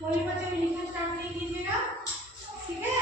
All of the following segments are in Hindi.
कोई बच्चा भी लिखना स्टार्ट नहीं कीजिएगा, ठीक है।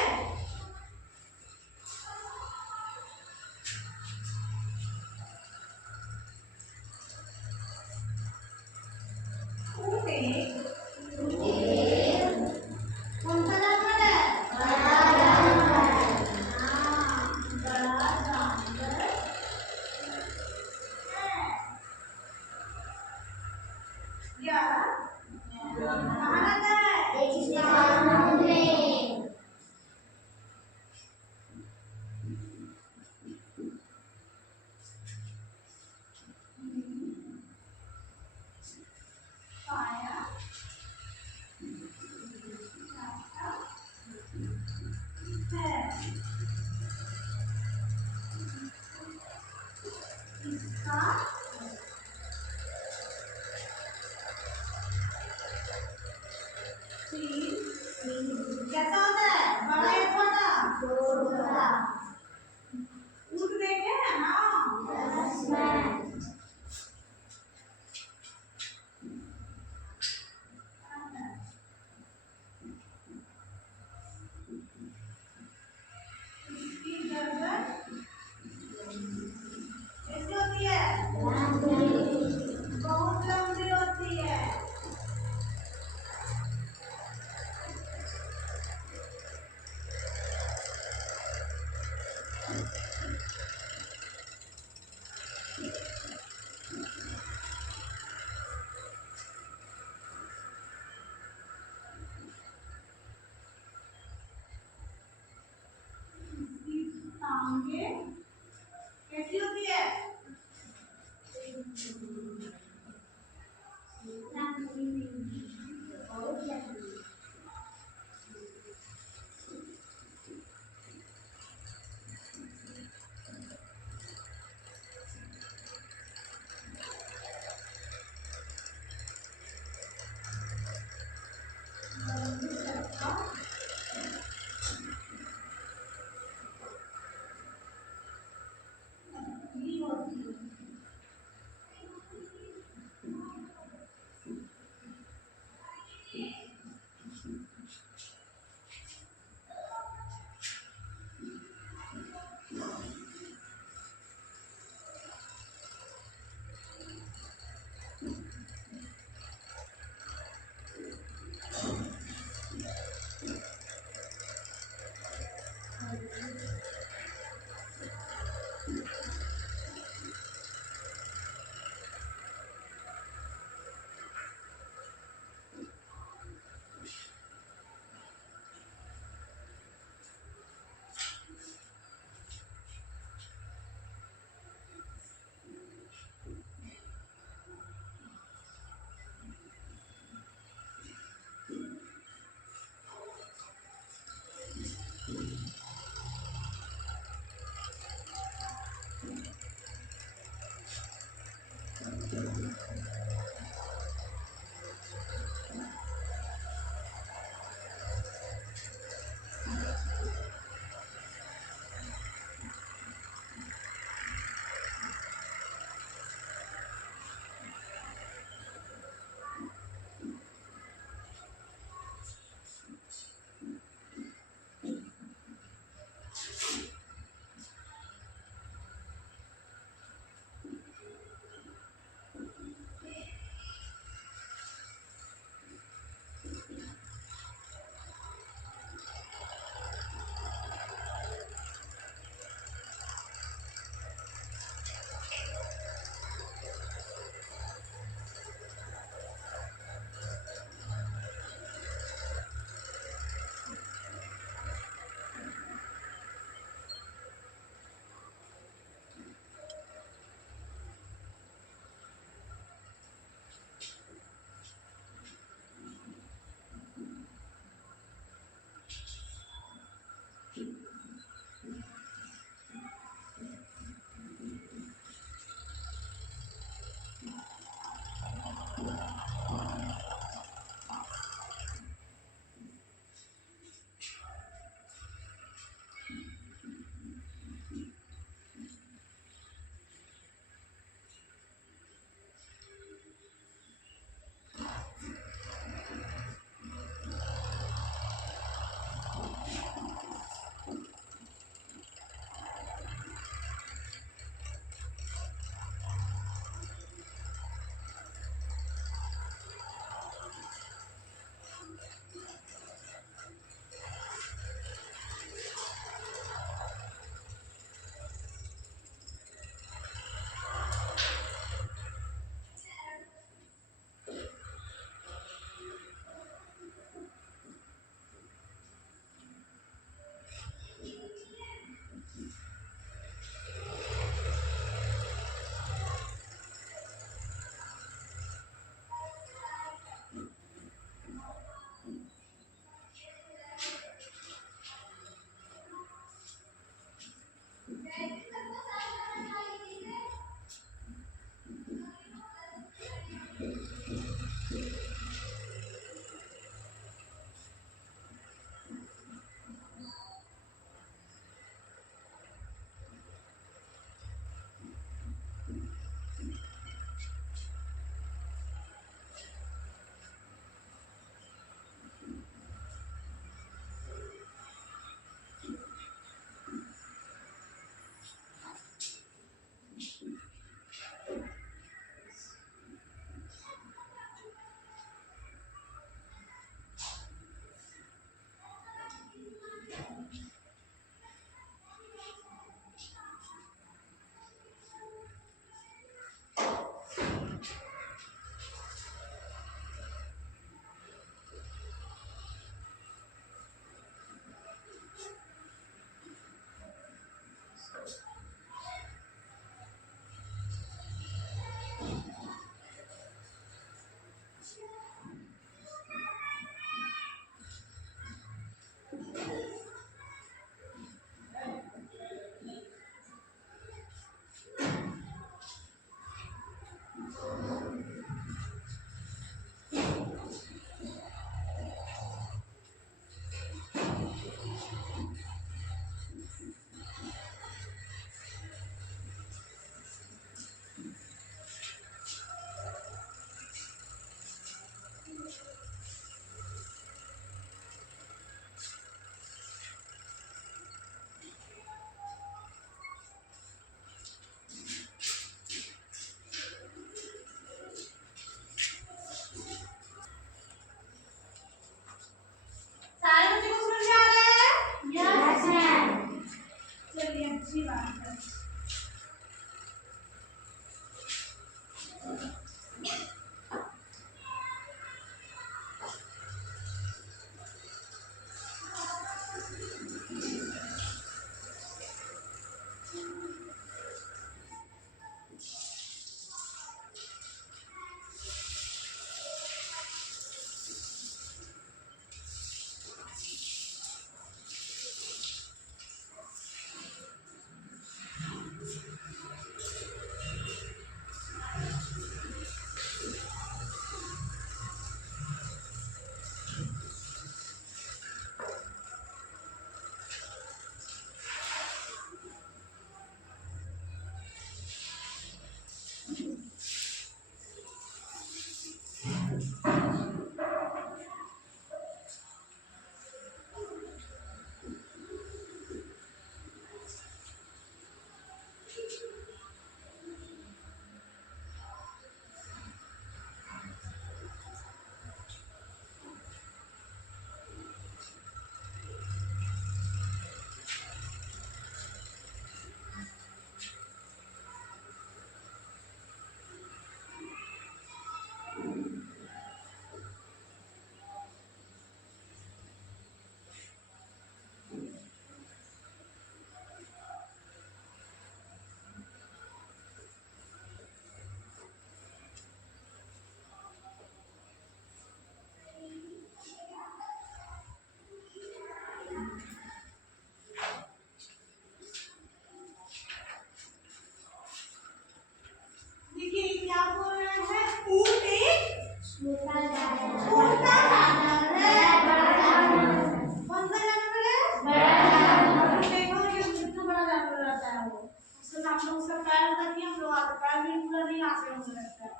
लोग सब पैर तक ही हम लोग आते, पैर भी पूरा नहीं आते हमको लगता है।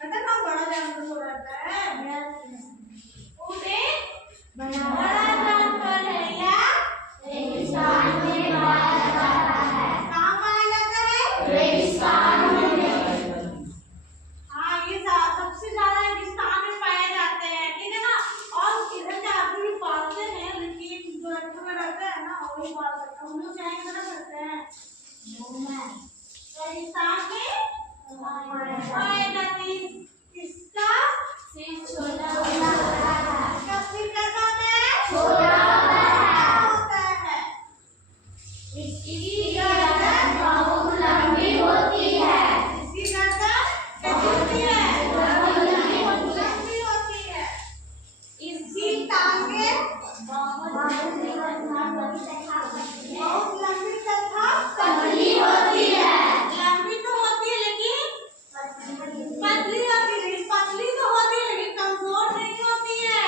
पता ना बड़ा जानवर हो रहता है। उसे बड़ा जानवर है या रेगिस्तान में पाया जाता है। कहाँ पाया जाता है? रेगिस्तान में। हाँ, ये सबसे ज्यादा रेगिस्तान में पाए जाते हैं, ठीक है ना। और इधर के आदमी भी पालते हैं, लेकिन जो रखे में रहते हैं ना वही पाल सकते हैं। हम लोग चाहे ना करते हैं रेगिस्तान में पाए जाते हैं। इसका सिर छोटा होता है। इसका सिर कैसा होता है? छोटा होता है। इसकी गर्दन बहुत लंबी होती है। इसकी गर्दन कैसी होती है? बहुत लंबी होती है। इसकी टांगें बहुत लंबी तथा पतली होती है। लंबी तो होती है लेकिन पतली होती है, लेकिन पतली तो होती है लेकिन कमजोर नहीं होती है।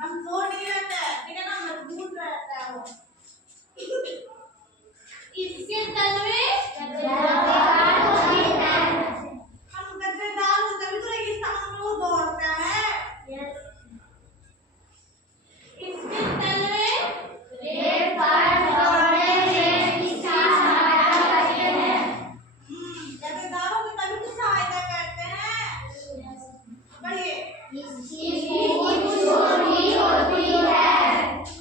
कमजोर नहीं रहता है, ठीक है ना, मजबूत रहता है वो। इसके तलवे गद्देदार होती है। हम गद्देदार होते तभी तो रेगिस्तान में वो दौड़ता है। इसके तलवे रेत पर दौड़ने में इसकी सहायता करते हैं। गद्देदारों की तभी तो सहायता करते हैं। बढ़िए। इसकी पूंछ छोटी होती है।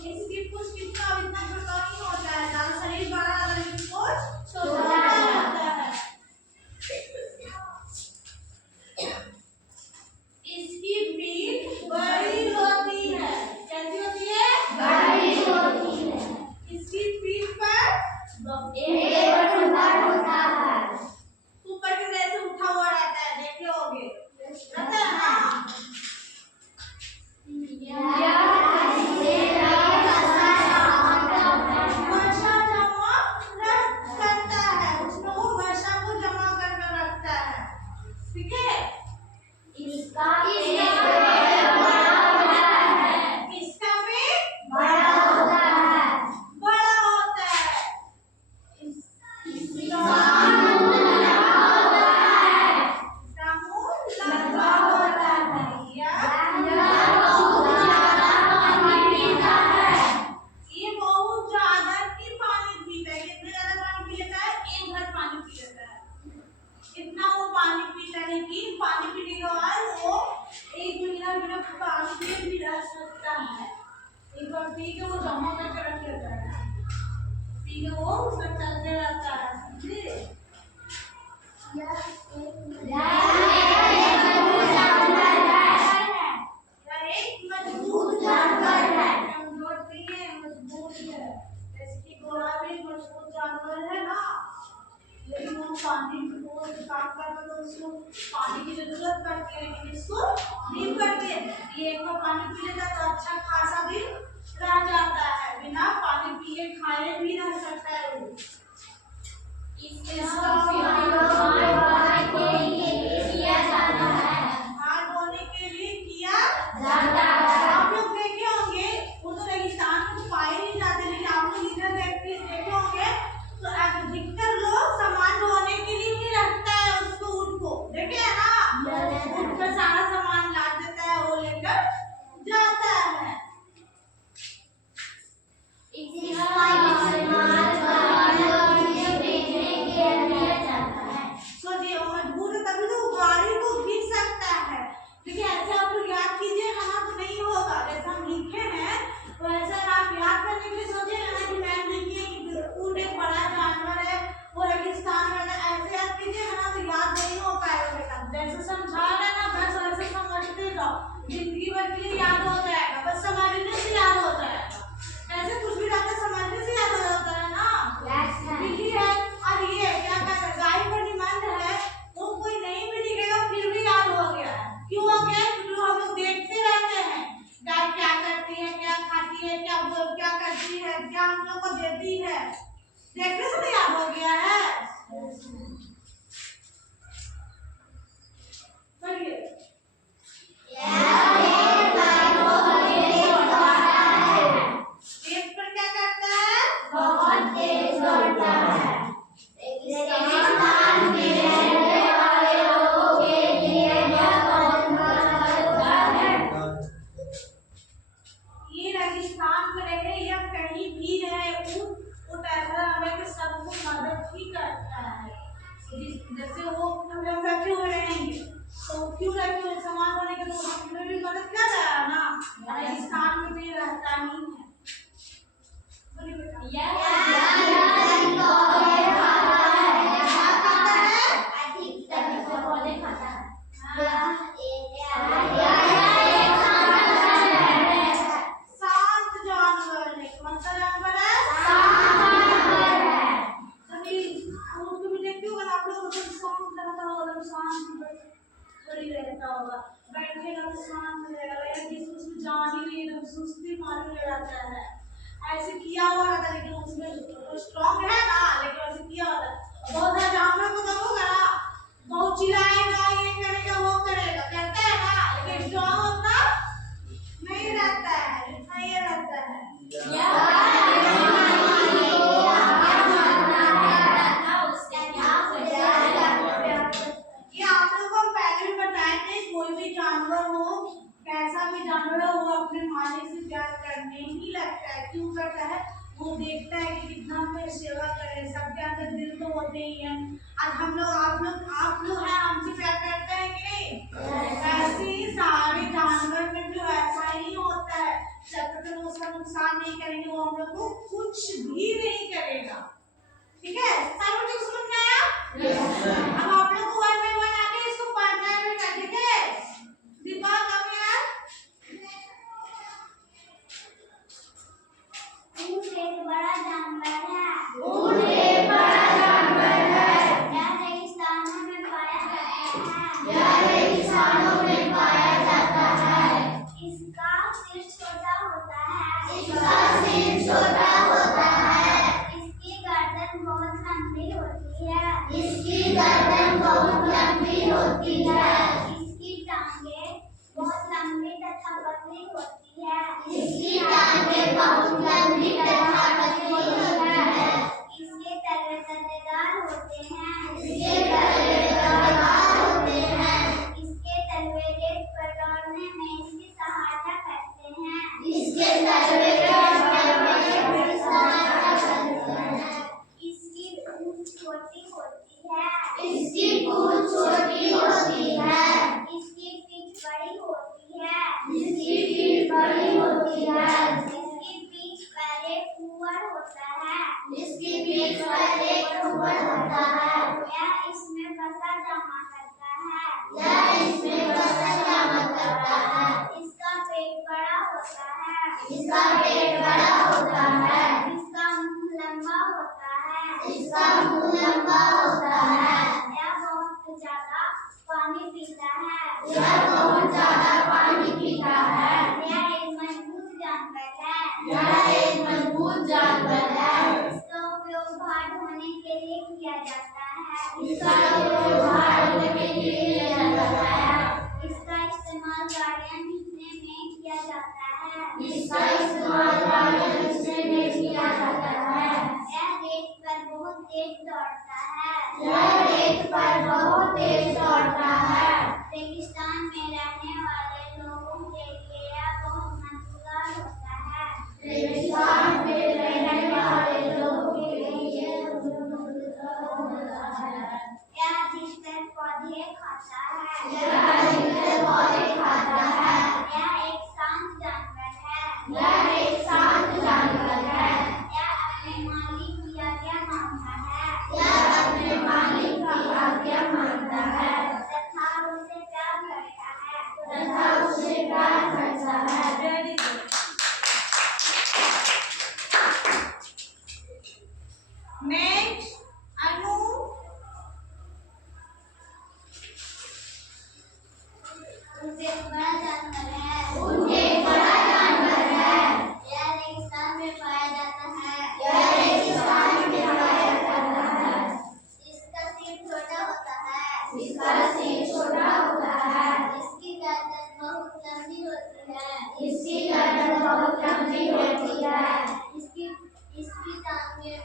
इसकी पूंछ कितना इतना छोटा नहीं होता है, ज्यादा शरीर बड़ा है लेकिन पूंछ छोटा होता है। इसकी पीठ बड़ी होती है। कैसी होती है? बड़ी होती है। इसकी पीठ पर एक ठुमर होता है। ऊपर की तरह से उठा हुआ रहता है, देखे होंगे, रहता है ना। वर्षा जमा करता है, उसमें वो वर्षा को जमा करके रखता है, ठीक है। इसका पेट बड़ा होता है। इसका पेट बड़ा होता है। बड़ा होता है। इसका मुंह लंबा होता है। इसका मुंह लंबा होता है। यह बहुत ज्यादा पानी पीता है। ये बहुत ज्यादा ही पानी पीता है। कितना ज्यादा पानी पी लेता है? एक घट पानी पी लेता है। इतना वो पानी पीता है कि पानी पीने के बाद वो एक महीना बिना पानी पिए भी रह सकता है। एक बार पी के वो जमा करके रख लेता है, पी के वो उसका चलते रहता है, समझे? एक मजबूत जानवर है। कमजोर नहीं है, मजबूत है। जैसे कि घोड़ा भी मजबूत जानवर है ना, लेकिन वो पानी को काम करता तो उसको पानी की जरूरत पड़ती है, लेकिन इसको नहीं पड़ती है। ये एक बार पानी पी लेता तो अच्छा खासा दिन रह जाता है, बिना पानी पिए खाए भी रह सकता है वो। इसका हाथ धोने के लिए किया जाता है। आप लोग देखे होंगे, वो तो रेगिस्तान में तो पाए नहीं जाते, लेकिन आप लोग इधर देखे होंगे तो अधिकतर लोग सामान ढोने के लिए ही रखता है उसको, ऊँट को, देखे है ना, ऊँट पर सारा सामान लाद देता है, वो लेकर जाता है। इसका इस्तेमाल जैसे वो अभी हम रखे हुए रहेंगे तो क्यों रखे हुए सामान होने के तो हमें भी मदद कर रहा है ना, इस काम में भी रहता नहीं है। बोलिए बेटा शांत जानवर है। कौन सा जानवर है? उसको भी देखते होगा आप लोग, शांत रहता होगा, शांत थोड़ी रहता होगा, बैठेगा तो शांत रहेगा, लेकिन किसी उसमें जान ही नहीं, एकदम सुस्ती मारने रहता है। ऐसे किया हुआ रहता है, लेकिन उसमें तो स्ट्रांग है ना, लेकिन ऐसे किया हुआ रहता है। बहुत सारे जानवर को देखोगे ना, बहुत चिल्लाएगा, ये करेगा वो करेगा, करता है ना, लेकिन स्ट्रांग अपना नहीं रहता है, इतना ये रहता है। ये आप लोगों को हम पहले भी बताए थे, कोई भी जानवर हो, कैसा भी जानवर हो, वो अपने मालिक से प्यार करने ही लगता है। क्यों करता है? वो देखता है कि कितना हमें सेवा करे, सबके अंदर दिल तो होते ही है। आज हम लोग आप लोग हैं, हमसे प्यार करते हैं कि नहीं? ऐसे ही सारे जानवर में भी ऐसा ही होता है। जब तक वो उसका नुकसान नहीं करेंगे, वो हम लोग को कुछ भी नहीं करेगा। ठीक है, सारे बच्चों को समझ में आया? अब आप लोग को वन बाय वन आके इसको पढ़ना है बेटा, ठीक है? दिमाग कम है। ऊंट एक बड़ा जानवर है। ऊंट एक बड़ा जानवर है। यह रेगिस्तानों में पाया जाता है। यह रेगिस्तानों में पाया जाता है। इसका सिर छोटा होता है। इसका सिर छोटा होता है। इसकी गर्दन बहुत लंबी होती है। इसकी गर्दन बहुत लंबी होती है। इसकी टांगें बहुत लंबी तथा पतली होती है। इसकी टांगें बहुत लंबी तथा पतली होती है। इसके तलवे तलवेदार होते हैं। इसके तलवे तलवेदार होते हैं। इसके तलवे रेत पर दौड़ने में इसकी सहायता करते हैं। इसके तलवे रेत पर दौड़ने में सहायता करते हैं। इसकी पूंछ छोटी होती है। इसकी पूंछ छोटी होती है। इसकी पीठ बड़ी होती है। इसकी पीठ बड़ी होती है। इसकी पीठ पर एक कुंवर होता है। इसकी पीठ पर एक कुंवर होता है। यह इसमें वसा जमा करता है। यह इसमें वसा जमा करता है। इसका पेट बड़ा होता है। इसका पेट बड़ा होता है। इसका मुंह लंबा होता है। इसका मुंह लंबा होता है। यह बहुत ज्यादा पानी पीता है। यह बहुत ज्यादा पानी पीता है। यह एक मजबूत जानवर है। यह एक मजबूत जानवर है। इसका उपयोग भार ढोने के लिए किया जाता है। इसका उपयोग भार ढोने के लिए किया जाता है। इसका इस्तेमाल गाड़ियां खींचने में किया जाता है। इसका इस्तेमाल गाड़ियां खींचने में किया जाता है। यह रेत पर बहुत तेज दौड़ता है। यह रेत पर बहुत तेज दौड़ता है। रेगिस्तान में रहने वाले लोगों के लिए यह बहुत मददगार होता है। रेगिस्तान में रहने वाले लोगों के लिए यह अधिकतर पौधे खाता है। यह अधिकतर पौधे खाता है। यह एक शांत जानवर है। यह एक शांत जानवर है। यह अपने मालिक की आज्ञा मानता है। यह अपने मालिक की आज्ञा मानता है। तथा उसे प्यार करता है। तथा उसे प्यार करता है। Very good. नेक्स्ट अनु। ऊंट एक बड़ा जानवर है। ऊंट एक बड़ा जानवर है। यह रेगिस्तान में पाया जाता है। यह रेगिस्तान में पाया जाता है। इसका सिर छोटा होता है। इसका सिर छोटा होता है। इसकी गर्दन बहुत लंबी होती है। इसकी गर्दन बहुत लंबी होती है। इसकी टांगें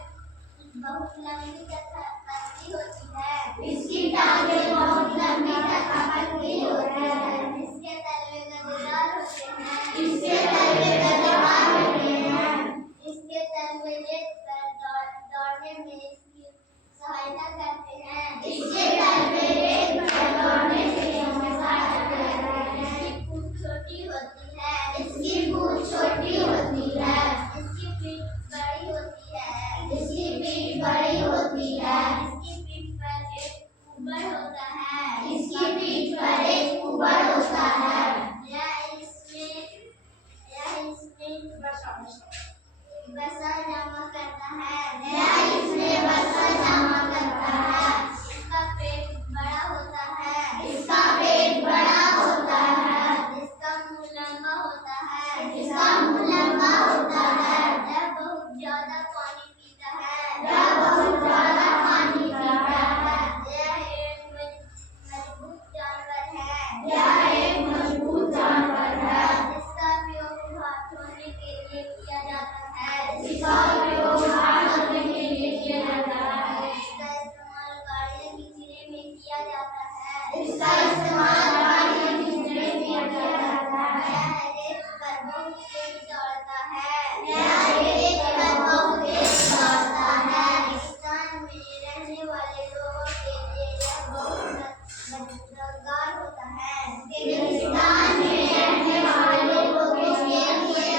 बहुत लंबी तथा पतली होती है। इसकी टांगें बहुत लंबी तथा पतली होती है। इसके तलवे गद्देदार होते हैं। इसके तलवे गद्देदार होते हैं। इसके तलवे रेत पर दौड़ने में इसकी सहायता करते हैं। इसके वसा जमा करता है। यह इसमें वसा जमा करता है। इसका पेट बड़ा होता है। इसका पेट बड़ा होता है। इसका मुंह लंबा होता है। इसका मुंह लंबा होता है। यह बहुत ज्यादा पानी पीता है। यह बहुत ज्यादा पानी पीता है। यह एक मजबूत जानवर है। यह एक मजबूत जानवर है। इसका उपयोग हाथ धोने के लिए किया जाता है। इसका उपयोग हाथ धोने के लिए किया जाता है। इसका इस्तेमाल गाड़ियाँ खींचने में किया जाता है। इसका इस्तेमाल गाड़ियाँ खींचने में किया जाता है। यह रेत पर बहुत तेज दौड़ता है। यह रेत पर बहुत तेज दौड़ता है। रेगिस्तान में रहने वाले लोगों के लिए यह बहुत मददगार होता है। रेगिस्तान में रहने वाले लोगों के लिए यह होता है।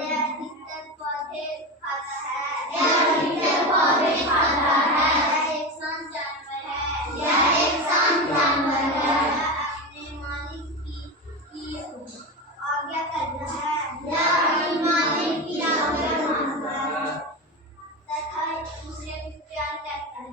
यह अधिकतर पौधे खाता है। यह अधिकतर पौधे खाता है। यह एक शांत जानवर है। यह एक शांत जानवर है। यह अपने मालिक की आज्ञा करता है। यह अपने मालिक की आज्ञा मानता है तथा उसे प्यार करता है।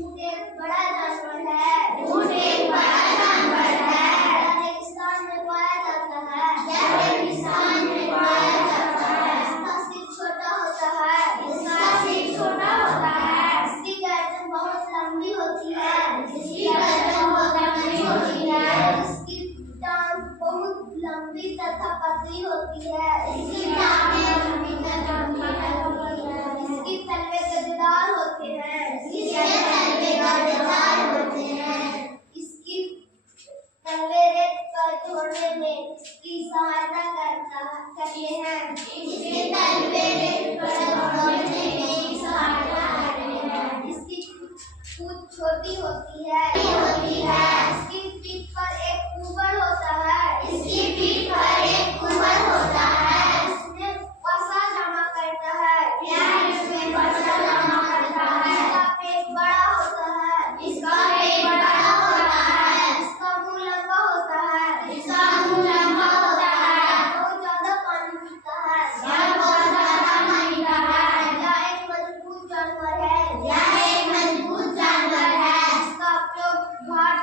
ऊँट एक बड़ा जानवर है। ऊँट एक बड़ा जानवर है। यह रेगिस्तान में पाया जाता है। यह रेगिस्तान में पाया जाता है। इसका सिर छोटा होता है। इसका सिर छोटा होता है। इसकी गर्दन बहुत लंबी होती है। इसकी गर्दन बहुत लंबी होती है। इसकी टांग बहुत लंबी तथा पतली होती है। इसकी टांगें लंबी तथा पतली होती है। इसकी तलवे गद्देदार होते हैं। इसकी तलवे गद्देदार होते हैं। इसकी तलवे रेत पर छोड़ने में इसकी सहायता करते हैं। इसके तलवे रेत पर छोड़ने में इसकी सहायता करते हैं। इसकी पूंछ छोटी होती है। इसकी पीठ पर एक ऊपर होता है। इसकी पीठ पर एक ऊपर होता है। इसमें वसा जमा करता है। यह इसमें वसा जमा करता है। इसका पेट बड़ा होता है। इसका पेट बड़ा होता है। इसका मुंह लंबा होता है। इसका मुंह लंबा होता है। बहुत ज्यादा पानी पीता है। यह बहुत ज्यादा पानी पीता है। यह एक मजबूत जानवर है। यह एक मजबूत जानवर है। इसका उपयोग भार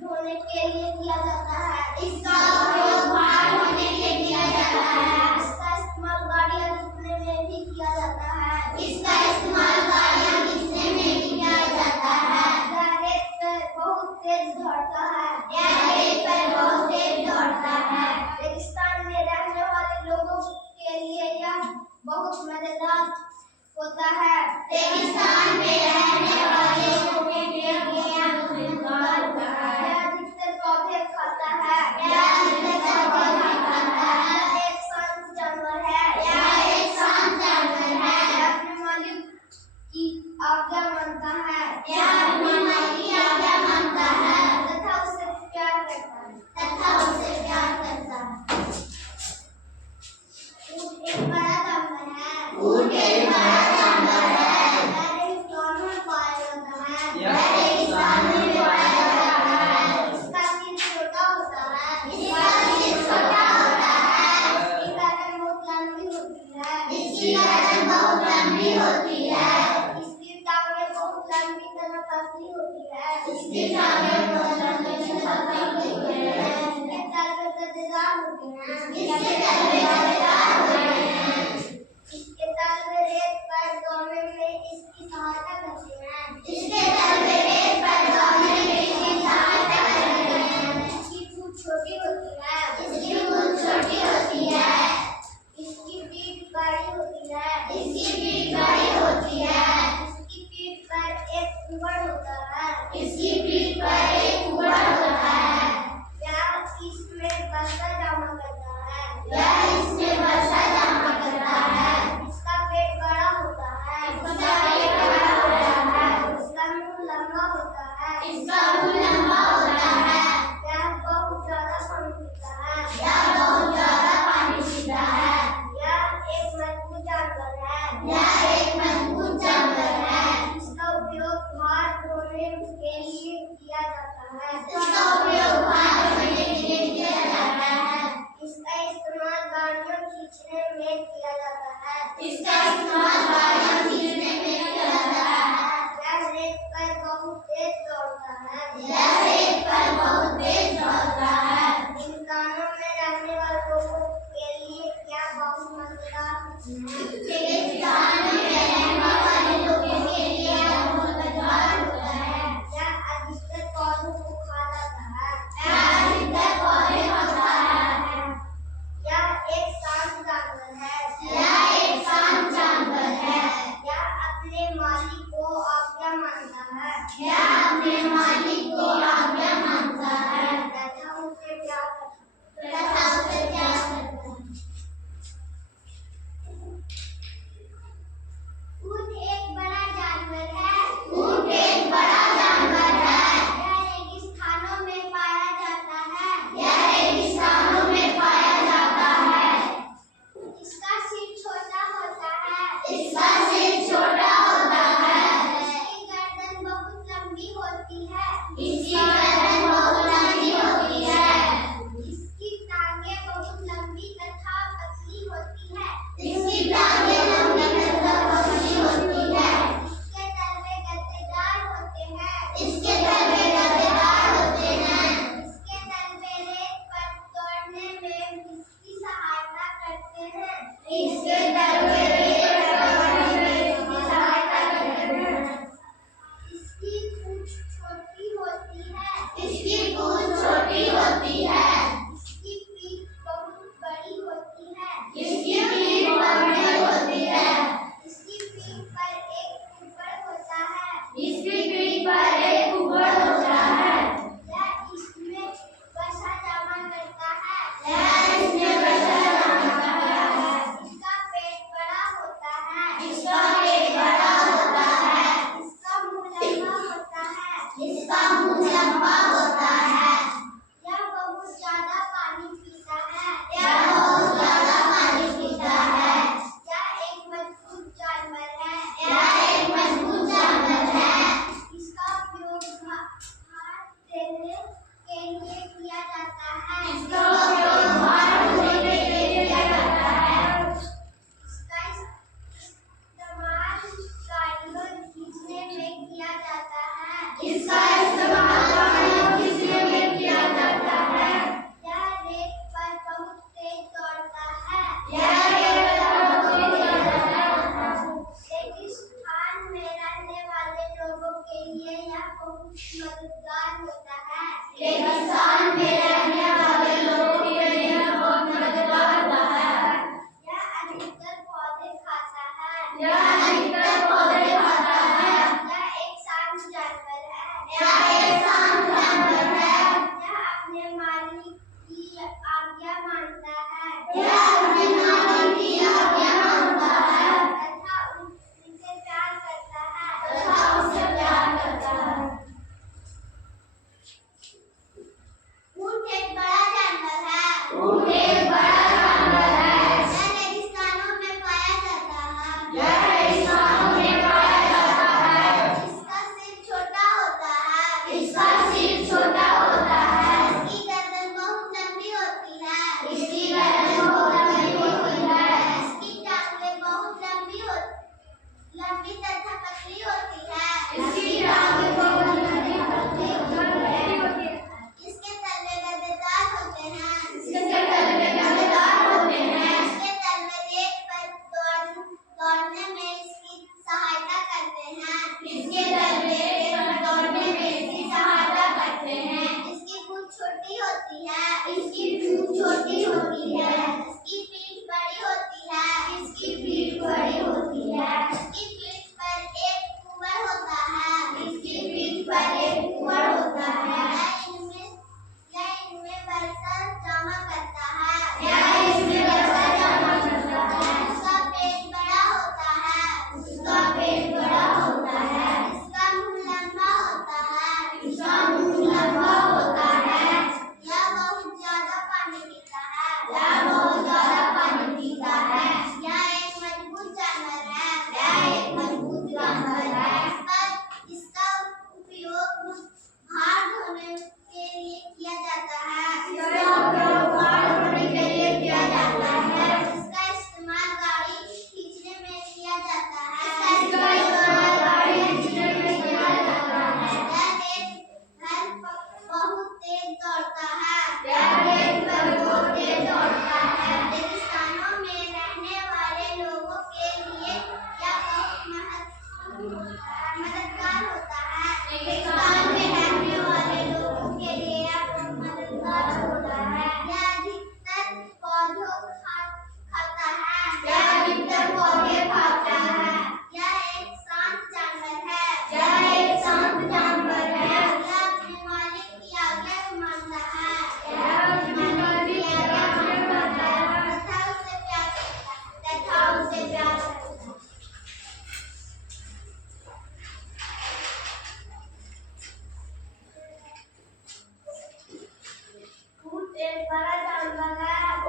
ढोने के लिए किया जाता है। इसका उपयोग भार ढोने के लिए किया जाता है। इसका इस्तेमाल गाड़ियाँ खींचने में भी किया जाता है। इसका इस्तेमाल गाड़ियाँ खींचने में भी किया जाता है। यह रेत पर बहुत तेज दौड़ता है। यह रेत पर बहुत तेज दौड़ता है। रेगिस्तान में रहने वाले लोगों के लिए यह बहुत मजेदार होता है। रेगिस्तान में रहने वाले लोगों के लिए यह मजेदार होता है। यह अधिकतर पौधे खाता है। यह अधिकतर पौधे खाता है। यह एक शांत जानवर है। यह एक शांत जानवर है। यह अपने मालिक की आज्ञा मानता है। यह अपने मालिक की आज्ञा मानता है तथा उसे प्यार करता है। ऊँट एक बड़ा जानवर है। ऊँट एक बड़ा जानवर है। यह रेगिस्तान में पाया जाता है। यह रेगिस्तान में पाया जाता है। इसका सिर छोटा होता है। इसका सिर छोटा होता है। इसकी गर्दन बहुत लंबी होती है। इसकी गर्दन बहुत लंबी होती है। इसकी टांगें बहुत लंबी तथा पतली होती है। इसकी टांगें बहुत लंबी तथा पतली होती है। इसके तलवे गद्देदार होते हैं। इसके तलवे गद्देदार होते हैं। इसके तलवे रेत पर दौड़ने में इसकी सहायता करते हैं। इसके तलवे रेत पर दौड़ने में इसकी सहायता करते हैं। इसकी पूंछ छोटी होती है। इसकी पूंछ छोटी होती है। इसकी पीठ बड़ी होती है। इसकी पीठ बड़ी होती है। इसकी पीठ पर एक ऊपर होता है। इसकी पीठ पर एक ऊपर होता है। यह इसमें वसा जमा करता है। यह इसमें वसा जमा करता है। इसका पेट बड़ा होता है। इसका पेट बड़ा होता है। इसका मुंह लंबा होता है। इसका मुंह लंबा होता है। यह बहुत ज्यादा पानी पीता है। यह बहुत ज्यादा पानी पीता है। यह एक मजबूत जानवर है। यह एक मजबूत जानवर है। इसका उपयोग भार ढोने के लिए खींचने में किया जाता है। इसका इस्तेमाल गाड़ियाँ खींचने में किया जाता है। यह रेत पर बहुत तेज दौड़ता है। यह रेत पर बहुत तेज दौड़ता है। इंसानों में रहने वाले लोगों के लिए क्या बहुत मजेदार होती है। रेगिस्तान में रहने वाले लोगों के लिए बहुत मजेदार होता है। यह अधिकतर पौधों को खा जाता है। यह अधिकतर पौधे खाता है। यह एक शांत जानवर है। यह एक शांत जानवर है। यह अपने मालिक को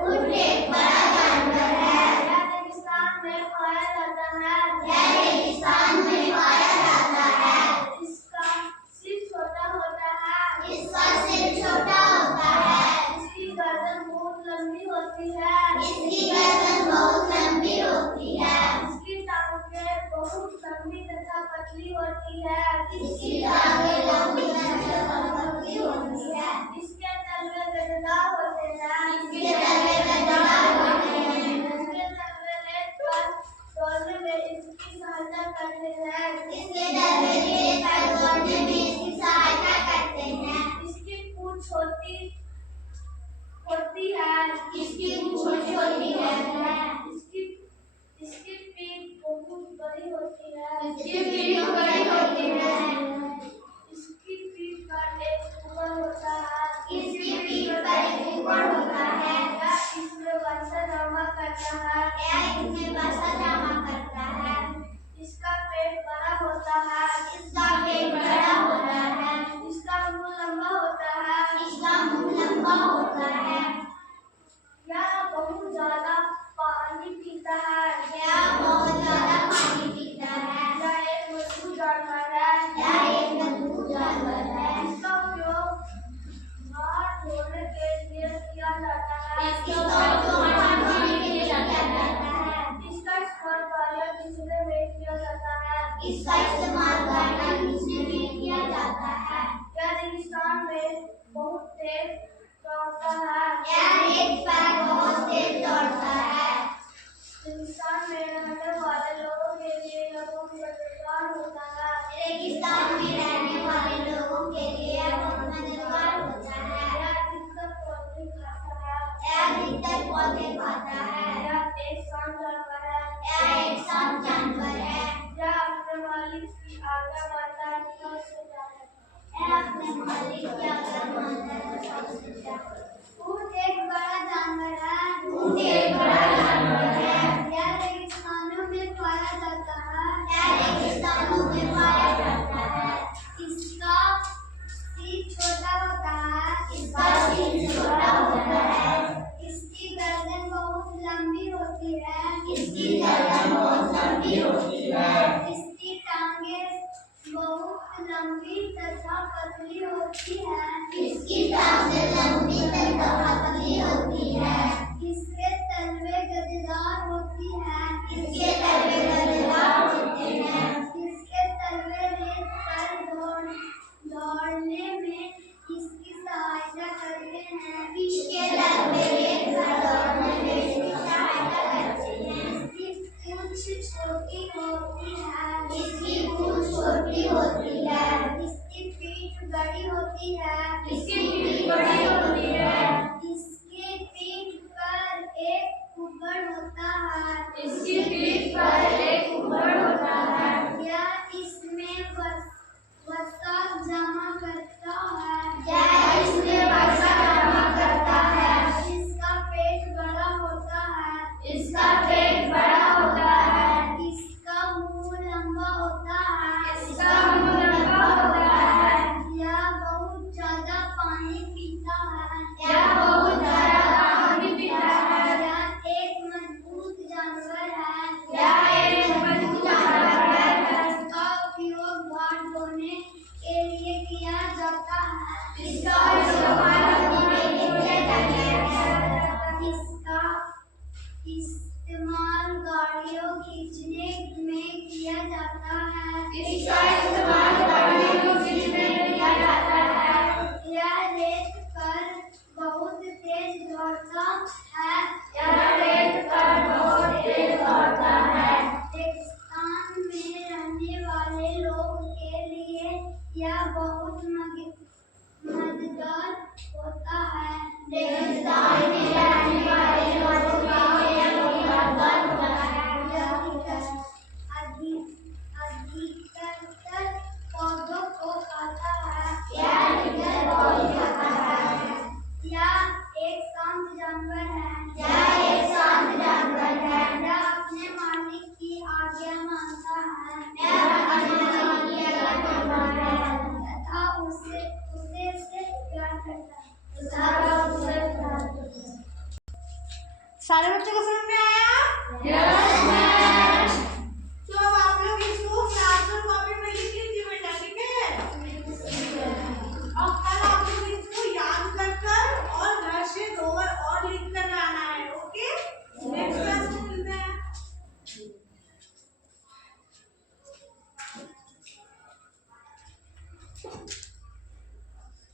ऊंट एक बड़ा जानवर है। यह रेगिस्तान में पाया जाता है। यह रेगिस्तान में पाया जाता है। इसका सिर छोटा होता है। इसका सिर छोटा होता है। इसकी गर्दन बहुत लंबी होती है। इसकी गर्दन बहुत लंबी होती है। इसकी टांगें बहुत लंबी तथा पतली होती है। इसकी टांगें लंबी तथा पतली होती है। इसके तलवे गद्देदार होते हैं। इसके तलवे गद्देदार होते हैं। इसके तलवे रेत पर दौड़ने में इसकी सहायता करते हैं। इसके तलवे रेत पर दौड़ने में इसकी सहायता करते हैं। इसकी पूंछ छोटी होती है। इसकी पूंछ छोटी होती है। इसकी पीठ बहुत बड़ी होती है। इसकी पीठ बड़ी होती है। इसकी पीठ पर एक कुकर होता है। इसकी पीठ पर एक कुकर होता है। यह इसमें वसा जमा करता है। यह इसमें वसा जमा करता है। इसका पेट बड़ा होता है। इसका पेट बड़ा होता है। इसका मुंह लंबा होता है। इसका मुंह लंबा होता है। यह बहुत ज्यादा पानी पीता है। यह बहुत ज्यादा पानी पीता है। यह एक मजबूत जानवर है। यह एक मजबूत जानवर है। इसका उपयोग हाथ धोने के लिए किया जाता है। इसका उपयोग हाथ धोने के लिए किया जाता है। इसका इस्तेमाल गाड़ियाँ खींचने में किया जाता है। इसका इस्तेमाल गाड़ियाँ खींचने में किया जाता है। यह रेगिस्तान में बहुत तेज दौड़ता है। यह रेत पर बहुत तेज दौड़ता है। रेगिस्तान में रहने वाले लोगों के लिए यह बहुत मजेदार होता है। रेगिस्तान में रहने वाले लोगों के लिए यह बहुत मजेदार होता है। यह अधिकतर पौधे खाता है। यह अधिकतर पौधे खाता है। यह एक शांत जानवर है। यह एक शांत जानवर है। यह अपने मालिक की आज्ञा मानता है तथा उसे जाता है। यह अपने मालिक की आज्ञा मानता है तथा उसे जाता है। ऊंट एक बड़ा जानवर है। ऊंट एक बड़ा जानवर है। यह रेगिस्तानों में पाया जाता है। यह रेगिस्तानों में पाया जाता है। इसका सिर छोटा होता है। इसका सिर छोटा होता है। इसकी गर्दन बहुत लंबी होती है। इसकी गर्दन बहुत लंबी होती है। इसकी टांगें बहुत लंबी तथा पतली होती है। इसकी टांगें लंबी तथा पतली होती है। इसके तलवे गद्देदार होती है। इसके तलवे गद्देदार होते हैं। इसके तलवे रेत पर दौड़ने में इसकी सहायता करते हैं। इसके तलवे रेत पर दौड़ने में इसकी सहायता करते हैं। इसकी पूंछ छोटी होती है। इसकी पूंछ छोटी होती है। इसकी पीठ बड़ी होती है। इसकी पीठ बड़ी होती है। इसकी पीठ पर एक कुकर होता है। इसकी पीठ पर एक कुकर होता है। यह इसमें वसा जमा करता है। यह इसमें वसा जमा करता है। इसका पेट बड़ा होता है। इसका पेट बड़ा होता है। इसका मुंह लंबा होता है। इसका मुंह लंबा होता है। यह बहुत ज्यादा पानी पीता है। यह बहुत ज्यादा पानी पीता है। यह एक मजबूत जानवर है। यह एक मजबूत जानवर है। इसका उपयोग भार ढोने के लिए किया जाता है। इसका इस्तेमाल करने के लिए किया जाता है। इसका इस्तेमाल गाड़ियों खींचने में किया जाता है। इसका इस्तेमाल गाड़ियों को खींचने में किया जाता है। यह रेत पर बहुत तेज दौड़ता है। यह रेत पर बहुत तेज दौड़ता है। रेगिस्तान में रहने वाले लोगों के लिए यह बहुत मजेदार होता है। रेगिस्तान में रहने वाले लोगों के लिए यह बहुत मजेदार होता है। अधिकतर सारे बच्चों को समझ में आया?